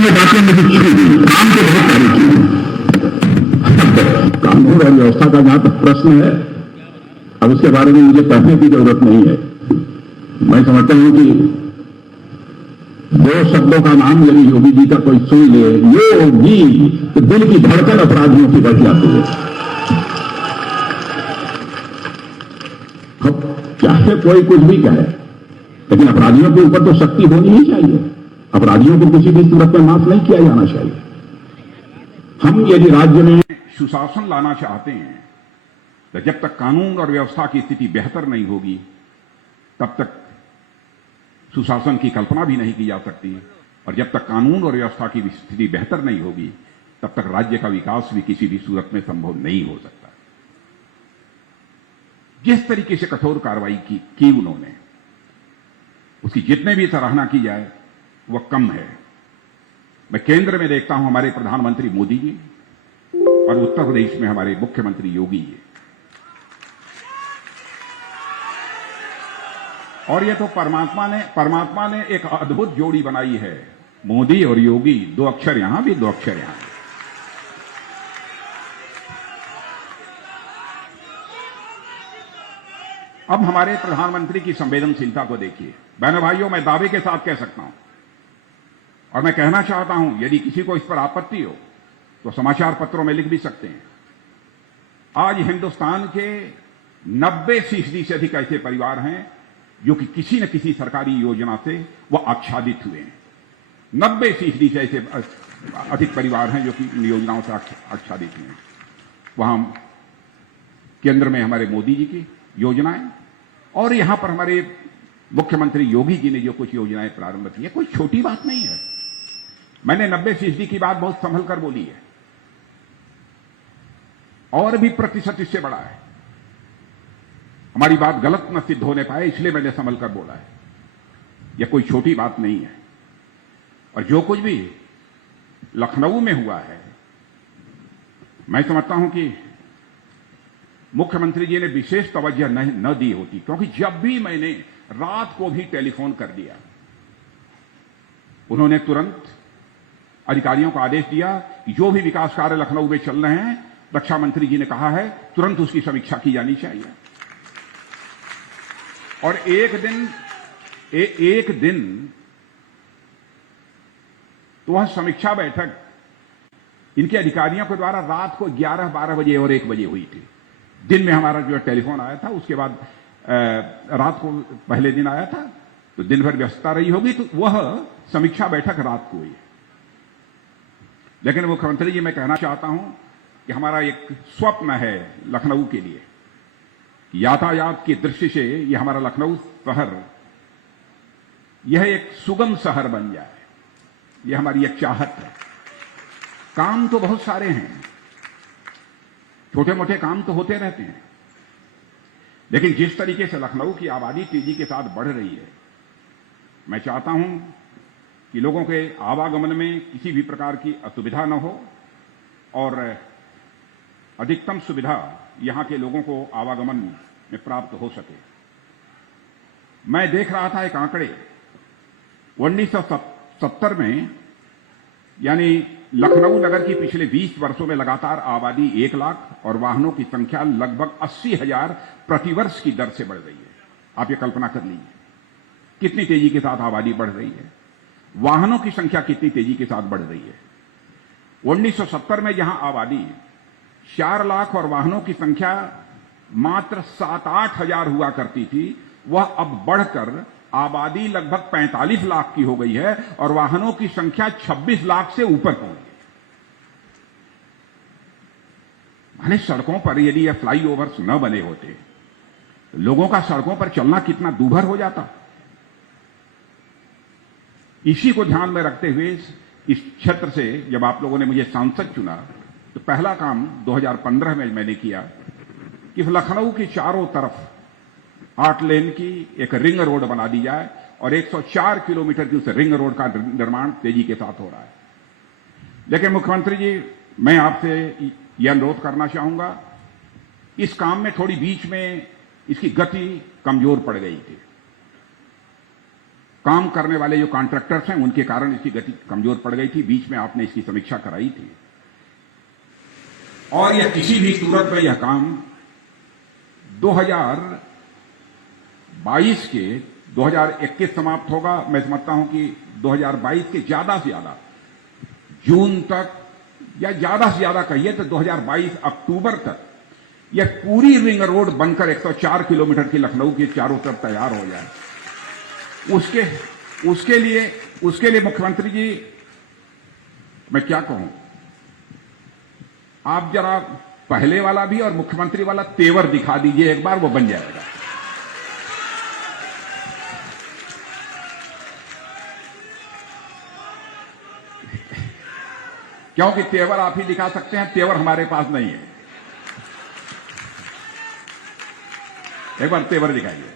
ये बातें मुझे छू काम तो बहुत सारी चीजें। कानून और व्यवस्था का जहां तक प्रश्न है, अब उसके बारे में मुझे कहने की जरूरत नहीं है। मैं समझता हूं कि दो शब्दों का नाम यदि योगी जी का कोई सुन ले, योगी, तो दिल की धड़कन अपराधियों की बढ़ जाती है। अब चाहे कोई कुछ भी कहे, लेकिन अपराधियों के ऊपर तो शक्ति होनी ही चाहिए। अपराधियों को किसी भी सूरत में माफ नहीं किया जाना चाहिए। हम यदि राज्य में सुशासन लाना चाहते हैं, तो जब तक कानून और व्यवस्था की स्थिति बेहतर नहीं होगी, तब तक सुशासन की कल्पना भी नहीं की जा सकती। और जब तक कानून और व्यवस्था की स्थिति बेहतर नहीं होगी, तब तक राज्य का विकास भी किसी भी सूरत में संभव नहीं हो सकता। जिस तरीके से कठोर कार्रवाई की उन्होंने, उसकी जितने भी सराहना की जाए वह कम है। मैं केंद्र में देखता हूं हमारे प्रधानमंत्री मोदी जी और उत्तर प्रदेश में हमारे मुख्यमंत्री योगी जी, और यह तो परमात्मा ने एक अद्भुत जोड़ी बनाई है, मोदी और योगी, दो अक्षर यहां भी, दो अक्षर यहां। अब हमारे प्रधानमंत्री की संवेदनशीलता को देखिए। बहनों भाइयों, मैं दावे के साथ कह सकता हूं और मैं कहना चाहता हूं, यदि किसी को इस पर आपत्ति हो तो समाचार पत्रों में लिख भी सकते हैं। आज हिंदुस्तान के 90% से अधिक ऐसे परिवार हैं जो कि किसी न किसी सरकारी योजना से वह आच्छादित हुए हैं। 90% से ऐसे अधिक परिवार हैं जो कि इन योजनाओं से आच्छादित हुए हैं। वहां केंद्र में हमारे मोदी जी की योजनाएं और यहां पर हमारे मुख्यमंत्री योगी जी ने जो कुछ योजनाएं प्रारंभ की है, कोई छोटी बात नहीं है। मैंने 90% की बात बहुत संभल कर बोली है, और भी प्रतिशत इससे बड़ा है। हमारी बात गलत न सिद्ध होने पाए, इसलिए मैंने संभल कर बोला है। यह कोई छोटी बात नहीं है। और जो कुछ भी लखनऊ में हुआ है, मैं समझता हूं कि मुख्यमंत्री जी ने विशेष तवज्जो न दी होती, क्योंकि जब भी मैंने रात को भी टेलीफोन कर दिया, उन्होंने तुरंत अधिकारियों को आदेश दिया कि जो भी विकास कार्य लखनऊ में चल रहे हैं, रक्षा मंत्री जी ने कहा है तुरंत उसकी समीक्षा की जानी चाहिए। और एक दिन तो वह समीक्षा बैठक इनके अधिकारियों के द्वारा रात को 11, 12 बजे और 1 बजे हुई थी। दिन में हमारा जो टेलीफोन आया था, उसके बाद रात को पहले दिन आया था, तो दिन भर व्यस्तता रही होगी, तो वह समीक्षा बैठक रात को हुई। लेकिन मुख्यमंत्री जी, मैं कहना चाहता हूं कि हमारा एक स्वप्न है लखनऊ के लिए, यातायात की दृष्टि से यह हमारा लखनऊ शहर, यह एक सुगम शहर बन जाए। यह हमारी एक चाहत है। काम तो बहुत सारे हैं, छोटे मोटे काम तो होते रहते हैं, लेकिन जिस तरीके से लखनऊ की आबादी तेजी के साथ बढ़ रही है, मैं चाहता हूं कि लोगों के आवागमन में किसी भी प्रकार की असुविधा न हो और अधिकतम सुविधा यहां के लोगों को आवागमन में प्राप्त हो सके। मैं देख रहा था एक आंकड़े, 1970 में, यानी लखनऊ नगर की पिछले 20 वर्षों में लगातार आबादी 1 लाख और वाहनों की संख्या लगभग 80,000 प्रतिवर्ष की दर से बढ़ रही है। आप ये कल्पना कर लीजिए कितनी तेजी के साथ आबादी बढ़ रही है, वाहनों की संख्या कितनी तेजी के साथ बढ़ रही है। 1970 में जहां आबादी 4 लाख और वाहनों की संख्या मात्र 7-8 हजार हुआ करती थी, वह अब बढ़कर आबादी लगभग 45 लाख की हो गई है और वाहनों की संख्या 26 लाख से ऊपर पहुंच गई। माने सड़कों पर यदि यह फ्लाईओवर्स न बने होते, तो लोगों का सड़कों पर चलना कितना दूभर हो जाता। इसी को ध्यान में रखते हुए इस क्षेत्र से जब आप लोगों ने मुझे सांसद चुना, तो पहला काम 2015 में मैंने किया कि लखनऊ के चारों तरफ 8 लेन की एक रिंग रोड बना दी जाए और 104 किलोमीटर की उस रिंग रोड का निर्माण तेजी के साथ हो रहा है। लेकिन मुख्यमंत्री जी, मैं आपसे यह अनुरोध करना चाहूंगा, इस काम में थोड़ी बीच में इसकी गति कमजोर पड़ गई थी। काम करने वाले जो कॉन्ट्रैक्टर्स हैं उनके कारण इसकी गति कमजोर पड़ गई थी। बीच में आपने इसकी समीक्षा कराई थी और यह किसी भी सूरत में यह काम 2022 के 2021 समाप्त होगा। मैं समझता हूं कि 2022 के ज्यादा से ज्यादा जून तक या ज्यादा से ज्यादा कहिए तो 2022 अक्टूबर तक यह पूरी रिंग रोड बनकर 104 किलोमीटर की लखनऊ की चारों तरफ तैयार हो जाए। उसके लिए मुख्यमंत्री जी मैं क्या कहूं, आप जरा पहले वाला भी और मुख्यमंत्री वाला तेवर दिखा दीजिए एक बार, वो बन जाएगा। क्योंकि तेवर आप ही दिखा सकते हैं, तेवर हमारे पास नहीं है। एक बार तेवर दिखाइए।